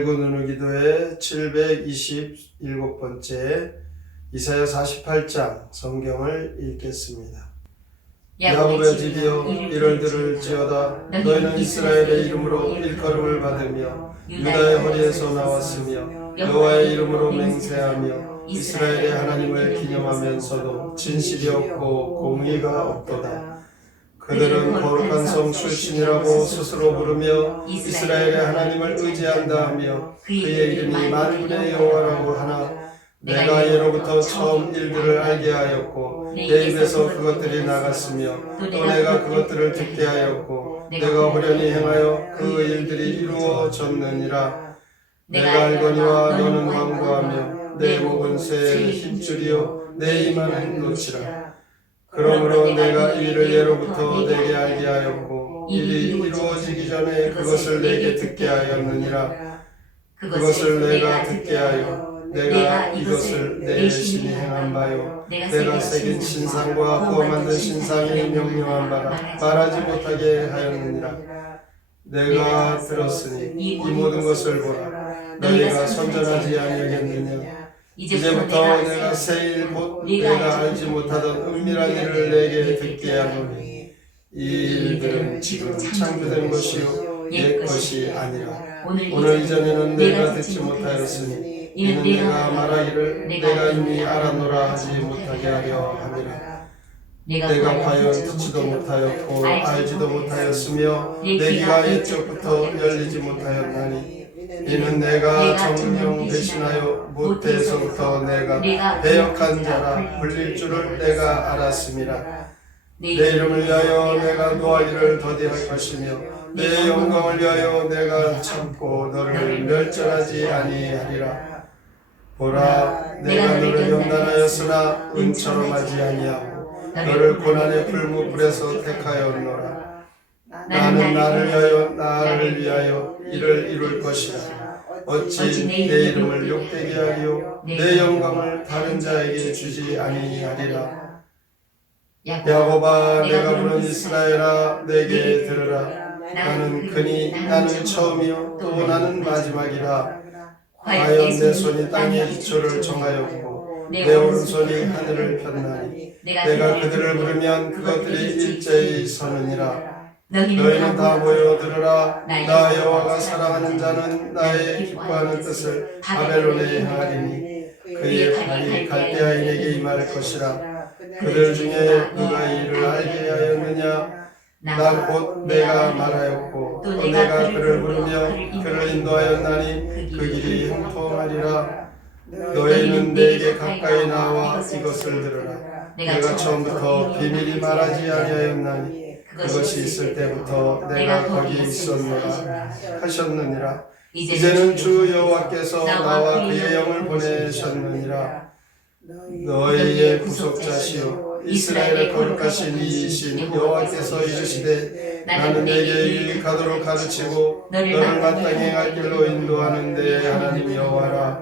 코로나19 누누기도의 727번째 이사야 48장 성경을 읽겠습니다. 야곱의 집이여 이를 들을지어다. 너희는 이스라엘의 이름으로 일컬음을 받으며 유다의 허리에서 나왔으며 여호와의 이름으로 맹세하며 이스라엘의 하나님을 기념하면서도 진실이 없고 공의가 없도다. 그들은 거룩한 성 출신이라고 스스로 부르며 이스라엘의 하나님을 의지한다 하며 그의 이름이 만군의 여호와라고 하나 내가 예로부터 처음 일들을 알게 하였고 내 입에서 그것들이 나갔으며 또 내가 그것들을 듣게 하였고 내가 호련히 행하여 그 일들이 이루어졌느니라. 내가 알거니와 너는 완고하며 내 목은 쇠의 힘줄이요 내 입은 행로치라. 그러므로 내가 이 일을 예로부터 내게 알게 하였고 일이 이루어지기 전에 그것을 내게 듣게 하였느니라. 그것을 내가 듣게 하여 내가 이것을 내 신이 행한 바요 내가 새긴 신상과 구워 만든 신상이 명령한 바라 말하지 못하게 하였느니라. 내가 들었으니 이 모든 것을 보라. 너희가 선전하지 아니하겠느냐. 이제부터 내가 새 일 곧 내가 알지 못하던 은밀한 일을 내게 듣게 하노니 이 일들은 지금 창조된 것이요 옛 것이 아니라. 오늘 이전에는 내가 듣지 못하였으니 이는 내가 말하기를 내가 이미 알아노라 하지 못하게 하려 함이라. 내가 과연 듣지도 못하였고 알지도 못하였으며 내 귀가 옛적부터 열리지 못하였나니 이는 내가 정령 대신하여 모태에서부터 내가 배역한 자라 불릴 줄을 내가 알았음이라. 내 이름을 위하여 내가 노하기를 더디할 것이며 내 영광을 위하여 내가 참고 너를 멸절하지 아니하리라. 보라, 내가 너를 연단하였으나 은처럼 하지 아니하고 너를 고난의 풀무불에서 택하였노라. 나는 나를 위하여 이를 이룰 것이라. 어찌 내 이름을 욕되게 하리요 내 영광을 다른 자에게 주지 아니하리라. 야곱아, 내가 부른 이스라엘아, 내게 들으라. 나는 처음이요 또 나는 마지막이라. 과연 내 손이 땅의 기초를 정하였고 내 오른손이 하늘을 폈나니 내가 그들을 부르면 그것들이 일제히 서느니라. 너희는 다 모여 들으라. 나 여호와가 사랑하는 자는 나의 기뻐하는 뜻을 바벨론에 행하리니 그의 팔이 갈대아인에게 임할 것이라. 그들 중에 누가 이 일을 알게 하였느냐. 나 곧 내가 말하였고 또 내가 그를 부르며 그를 인도하였나니 그 길이 형통하리라. 너희는 내게 가까이 나와 이것을 들으라. 내가 처음부터 비밀히 말하지 아니하였나니 그것이 있을 때부터 내가 거기 있었노라 하셨느니라. 이제는 주 여호와께서 나와 그의 영을 보내셨느니라. 너희의 구속자시요 이스라엘의 거룩하신 이이신 여호와께서 이르시되 나는 내게 유익하도록 가르치고 너를 마땅히 행할 길로 인도하는 내 하나님 여호와라.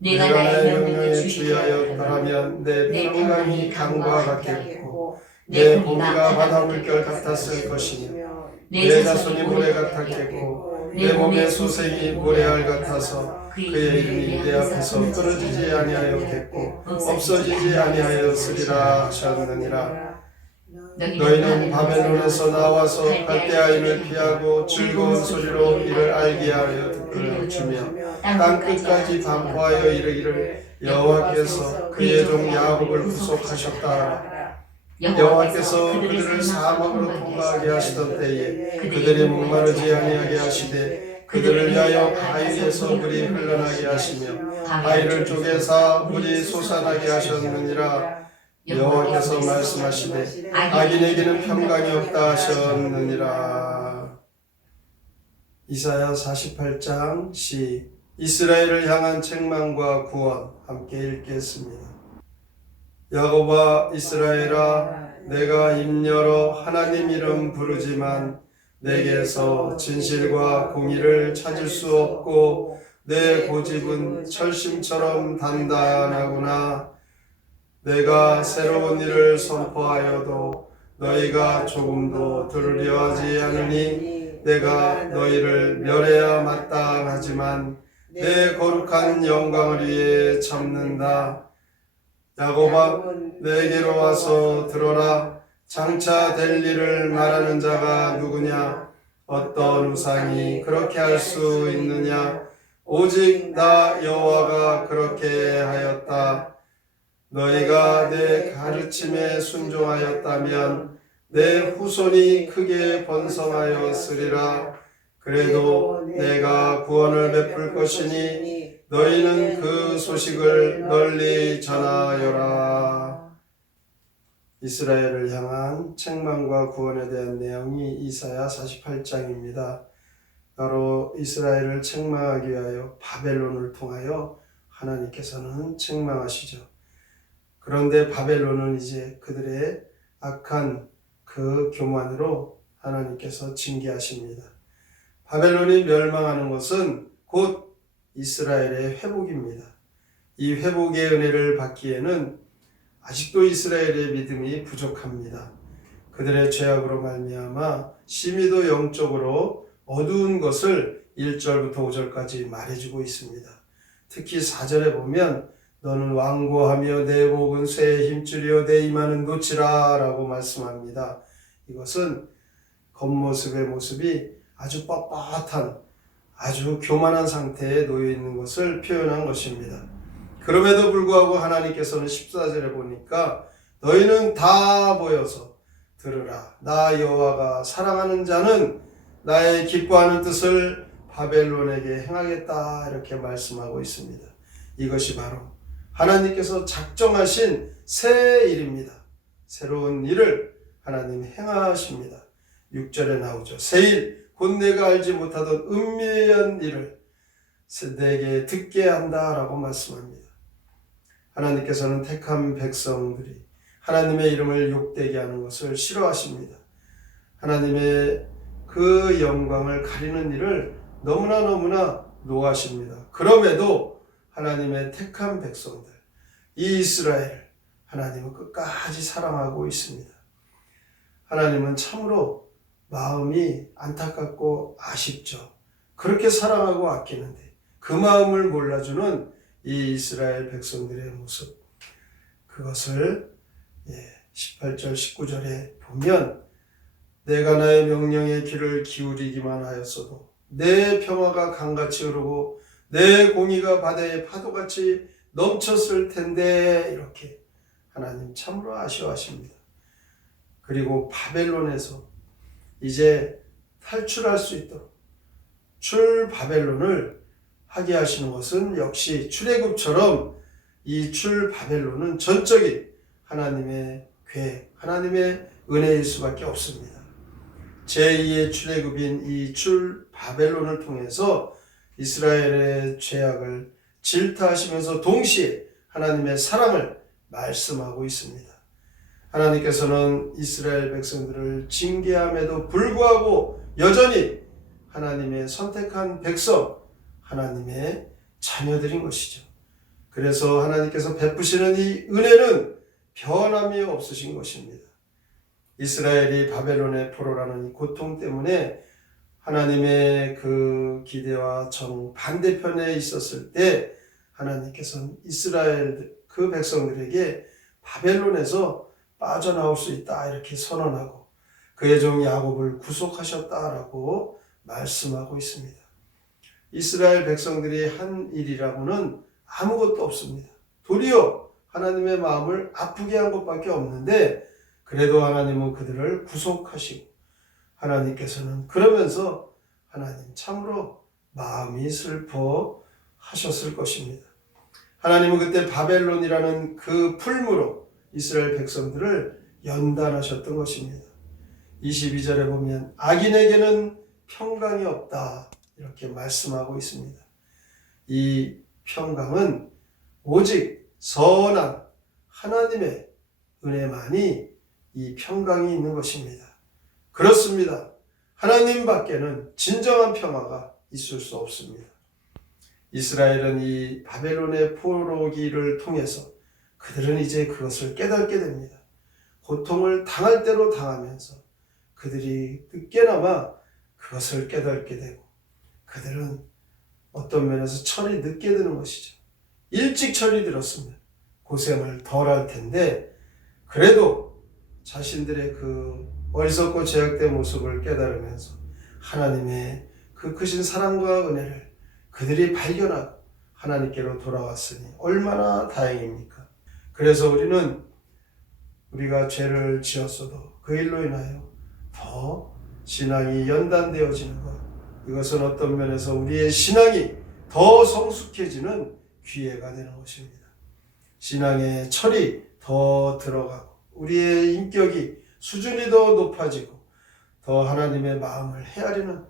내가 나의 명령에 주의하였더라면 내 평강이 강과 같겠고 내 보기가 바다 물결 같았을 것이며 내 자손이 모래 같았겠고 내 몸의 소생이 모래알 같아서 그의 이름이 내 앞에서 끊어지지 아니하였겠고 없어지지 아니하였으리라 하셨느니라. 너희는 바벨론에서 나와서 갈대아인을 피하고 즐거운 소리로 이를 알게 하려 듣기를 주며 땅 끝까지 반포하여 이르기를 여호와께서 그의 종 야곱을 구속하셨다. 여호와께서 그들을 사막으로 통과하게 하시던 때에 그들이 목마르지 아니하게 하시되 그들을 위하여 바위 위에서 물이 흘러나게 하시며 바위를 쪼개사 물이 솟아나게 하셨느니라. 여호와께서 말씀하시되 악인에게는 평강이 없다 하셨느니라. 이사야 48장 시 이스라엘을 향한 책망과 구원 함께 읽겠습니다. 야곱아, 이스라엘아, 내가 입 열어 하나님 이름 부르지만 내게서 진실과 공의를 찾을 수 없고 내 고집은 철심처럼 단단하구나. 내가 새로운 일을 선포하여도 너희가 조금도 들으려 하지 않으니 내가 너희를 멸해야 마땅하지만 내 거룩한 영광을 위해 참는다. 야곱아, 내게로 와서 들어라. 장차 될 일을 말하는 자가 누구냐? 어떤 우상이 그렇게 할 수 있느냐? 오직 나 여호와가 그렇게 하였다. 너희가 내 가르침에 순종하였다면 내 후손이 크게 번성하였으리라. 그래도 내가 구원을 베풀 것이니 너희는 그 소식을 널리 전하여라. 이스라엘을 향한 책망과 구원에 대한 내용이 이사야 48장입니다. 바로 이스라엘을 책망하기 위하여 바벨론을 통하여 하나님께서는 책망하시죠. 그런데 바벨론은 이제 그들의 악한 그 교만으로 하나님께서 징계하십니다. 바벨론이 멸망하는 것은 곧 이스라엘의 회복입니다. 이 회복의 은혜를 받기에는 아직도 이스라엘의 믿음이 부족합니다. 그들의 죄악으로 말미암아 심히도 영적으로 어두운 것을 1절부터 5절까지 말해주고 있습니다. 특히 4절에 보면 너는 완고하며 내 목은 쇠에 힘줄이요 내 이마는 노치라 라고 말씀합니다. 이것은 겉모습의 모습이 아주 뻣뻣한 아주 교만한 상태에 놓여 있는 것을 표현한 것입니다. 그럼에도 불구하고 하나님께서는 14절에 보니까 너희는 다 모여서 들으라. 나 여호와가 사랑하는 자는 나의 기뻐하는 뜻을 바벨론에게 행하겠다 이렇게 말씀하고 있습니다. 이것이 바로 하나님께서 작정하신 새 일입니다. 새로운 일을 하나님 행하십니다. 6절에 나오죠. 새 일, 곧 내가 알지 못하던 은밀한 일을 내게 듣게 한다라고 말씀합니다. 하나님께서는 택한 백성들이 하나님의 이름을 욕되게 하는 것을 싫어하십니다. 하나님의 그 영광을 가리는 일을 너무나 노하십니다. 그럼에도 하나님의 택한 백성들, 이 이스라엘, 하나님은 끝까지 사랑하고 있습니다. 하나님은 참으로 마음이 안타깝고 아쉽죠. 그렇게 사랑하고 아끼는데 그 마음을 몰라주는 이 이스라엘 백성들의 모습, 그것을 18절 19절에 보면 내가 나의 명령에 귀를 기울이기만 하였어도 내 평화가 강같이 흐르고 내 공의가 바다의 파도같이 넘쳤을 텐데 이렇게 하나님 참으로 아쉬워하십니다. 그리고 바벨론에서 이제 탈출할 수 있도록 출바벨론을 하게 하시는 것은 역시 출애굽처럼 이 출바벨론은 전적인 하나님의 계획, 하나님의 은혜일 수밖에 없습니다. 제2의 출애굽인 이 출바벨론을 통해서 이스라엘의 죄악을 질타하시면서 동시에 하나님의 사랑을 말씀하고 있습니다. 하나님께서는 이스라엘 백성들을 징계함에도 불구하고 여전히 하나님의 선택한 백성, 하나님의 자녀들인 것이죠. 그래서 하나님께서 베푸시는 이 은혜는 변함이 없으신 것입니다. 이스라엘이 바벨론의 포로라는 고통 때문에 하나님의 그 기대와 정 반대편에 있었을 때 하나님께서는 이스라엘 그 백성들에게 바벨론에서 빠져나올 수 있다 이렇게 선언하고 그의 종 야곱을 구속하셨다라고 말씀하고 있습니다. 이스라엘 백성들이 한 일이라고는 아무것도 없습니다. 도리어 하나님의 마음을 아프게 한 것밖에 없는데 그래도 하나님은 그들을 구속하시고 하나님께서는 그러면서 하나님 참으로 마음이 슬퍼하셨을 것입니다. 하나님은 그때 바벨론이라는 그 풀무로 이스라엘 백성들을 연단하셨던 것입니다. 22절에 보면 악인에게는 평강이 없다 이렇게 말씀하고 있습니다. 이 평강은 오직 선한 하나님의 은혜만이 이 평강이 있는 것입니다. 그렇습니다. 하나님 밖에는 진정한 평화가 있을 수 없습니다. 이스라엘은 이 바벨론의 포로기를 통해서 그들은 이제 그것을 깨닫게 됩니다. 고통을 당할 대로 당하면서 그들이 늦게나마 그것을 깨닫게 되고 그들은 어떤 면에서 철이 늦게 드는 것이죠. 일찍 철이 들었으면 고생을 덜 할 텐데 그래도 자신들의 그 어리석고 죄악된 모습을 깨달으면서 하나님의 그 크신 사랑과 은혜를 그들이 발견하고 하나님께로 돌아왔으니 얼마나 다행입니까? 그래서 우리가 죄를 지었어도 그 일로 인하여 더 신앙이 연단되어지는 것, 이것은 어떤 면에서 우리의 신앙이 더 성숙해지는 기회가 되는 것입니다. 신앙의 철이 더 들어가고 우리의 인격이 수준이 더 높아지고 더 하나님의 마음을 헤아리는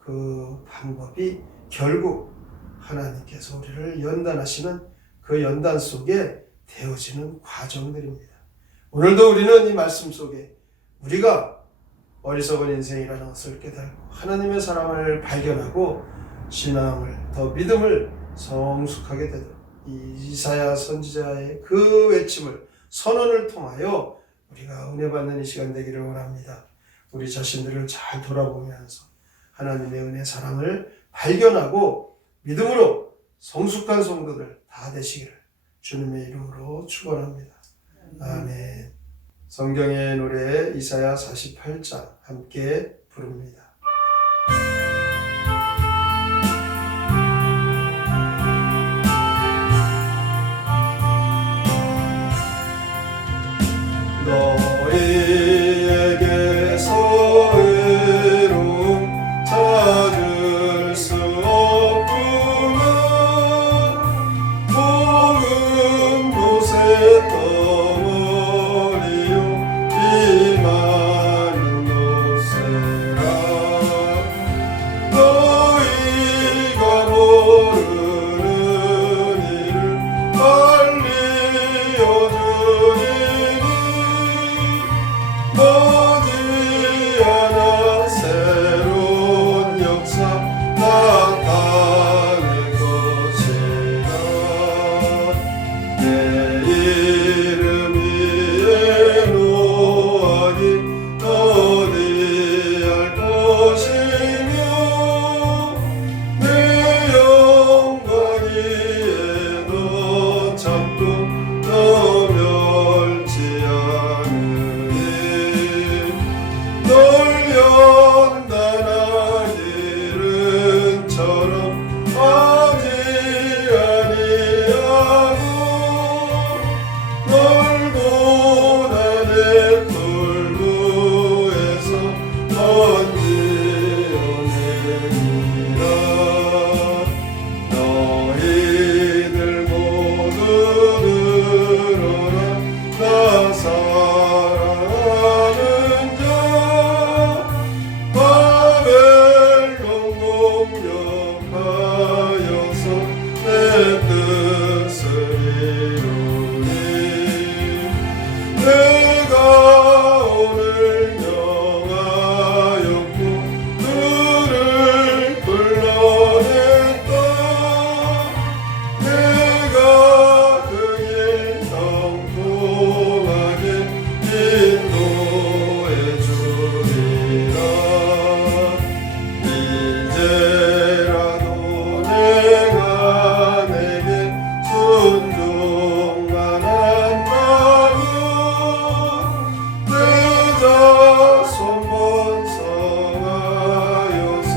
그 방법이 결국 하나님께서 우리를 연단하시는 그 연단 속에 되어지는 과정들입니다. 오늘도 우리는 이 말씀 속에 우리가 어리석은 인생이라는 것을 깨달고 하나님의 사랑을 발견하고 신앙을 더 믿음을 성숙하게 되도록 이 이사야 선지자의 그 외침을 선언을 통하여 우리가 은혜 받는 이 시간 되기를 원합니다. 우리 자신들을 잘 돌아보면서 하나님의 은혜 사랑을 발견하고 믿음으로 성숙한 성도들 다 되시기를 주님의 이름으로 축원합니다. 아멘. 성경의 노래 이사야 48장 함께 부릅니다. 너희에게서 의로움 찾을 수 없구나. 복음 곳에 떠머리요 이 많은 곳에라. 너희가 모르는 일을 알리어주리니 머지않아 새로운 역사 나타낼 것이다. 내 이름 위에 노하니 어디할 것이며 내 영광이에 너 참고 너 멸치 않으니 널 연단한 일은처럼 하지 아니하고 널 고난의 풀무에서 건지어내리라. 너희들 모두 들어라. 나 사랑하는 자 바벨론 공격하여서 내 뜻을 이루니 내가 오늘 명하였고 그를 불러냈다. 내가 그 길 형통하게 인도해 주리라. 이제라도 내가 내게 순종만 한다면 내 자손 번성하여서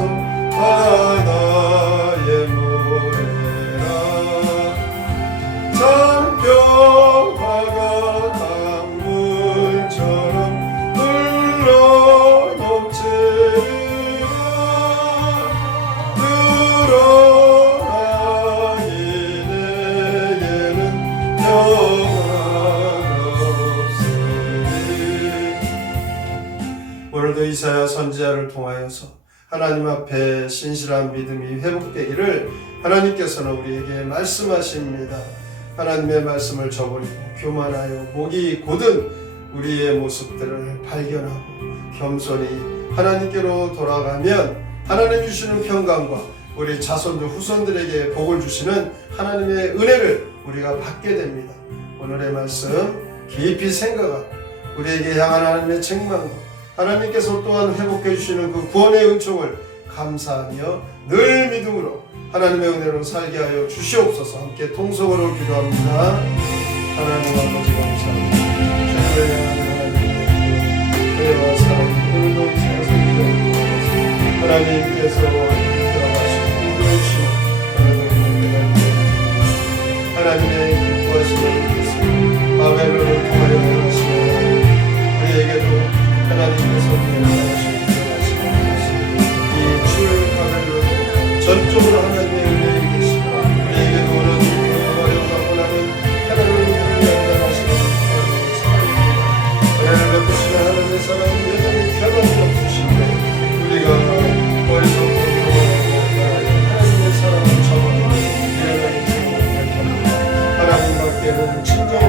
바다의 모래라. 참평화가 강물처럼 흘러 넘치리라. 그러나 이내에는 평화가 없으니. 오늘도 이사야 선지자를 통하여서 하나님 앞에 신실한 믿음이 회복되기를 하나님께서는 우리에게 말씀하십니다. 하나님의 말씀을 저버리고 교만하여 목이 곧은 우리의 모습들을 발견하고 겸손히 하나님께로 돌아가면 하나님 주시는 평강과 우리 자손들 후손들에게 복을 주시는 하나님의 은혜를 우리가 받게 됩니다. 오늘의 말씀 깊이 생각하고 우리에게 향한 하나님의 책망과 하나님께서 또한 회복해 주시는 그 구원의 은총을 감사하며 늘 믿음으로 하나님의 은혜로 살게 하여 주시옵소서. 함께 통성으로 기도합니다. 하나님 아버지 감사합니다. 주님을 향한 하나님의 은혜와 사랑이 오늘도 이 세상에 선포하옵소서. 하나님께서 들어가시고 인도해주시는 하나님의 기뻐하심을 믿겠습니다. 바벨론을 통하여 행하시며 우리에게도 하나님께서 행하시고 이 출 바벨론 전적으로 하나님의 은혜에 계시고 우리에게도 오는 어려움과 고난은 하나님의 은혜를 연단하시는 하나님의 사랑입니다. 은혜를 베푸시는 하나님의 사랑은 여전히 변함이 없으신데 우리가 어리석고 교만하고 하나님의 사랑을 저버리고 미련한 인생을 택합니다. 하나님 밖에는 진정한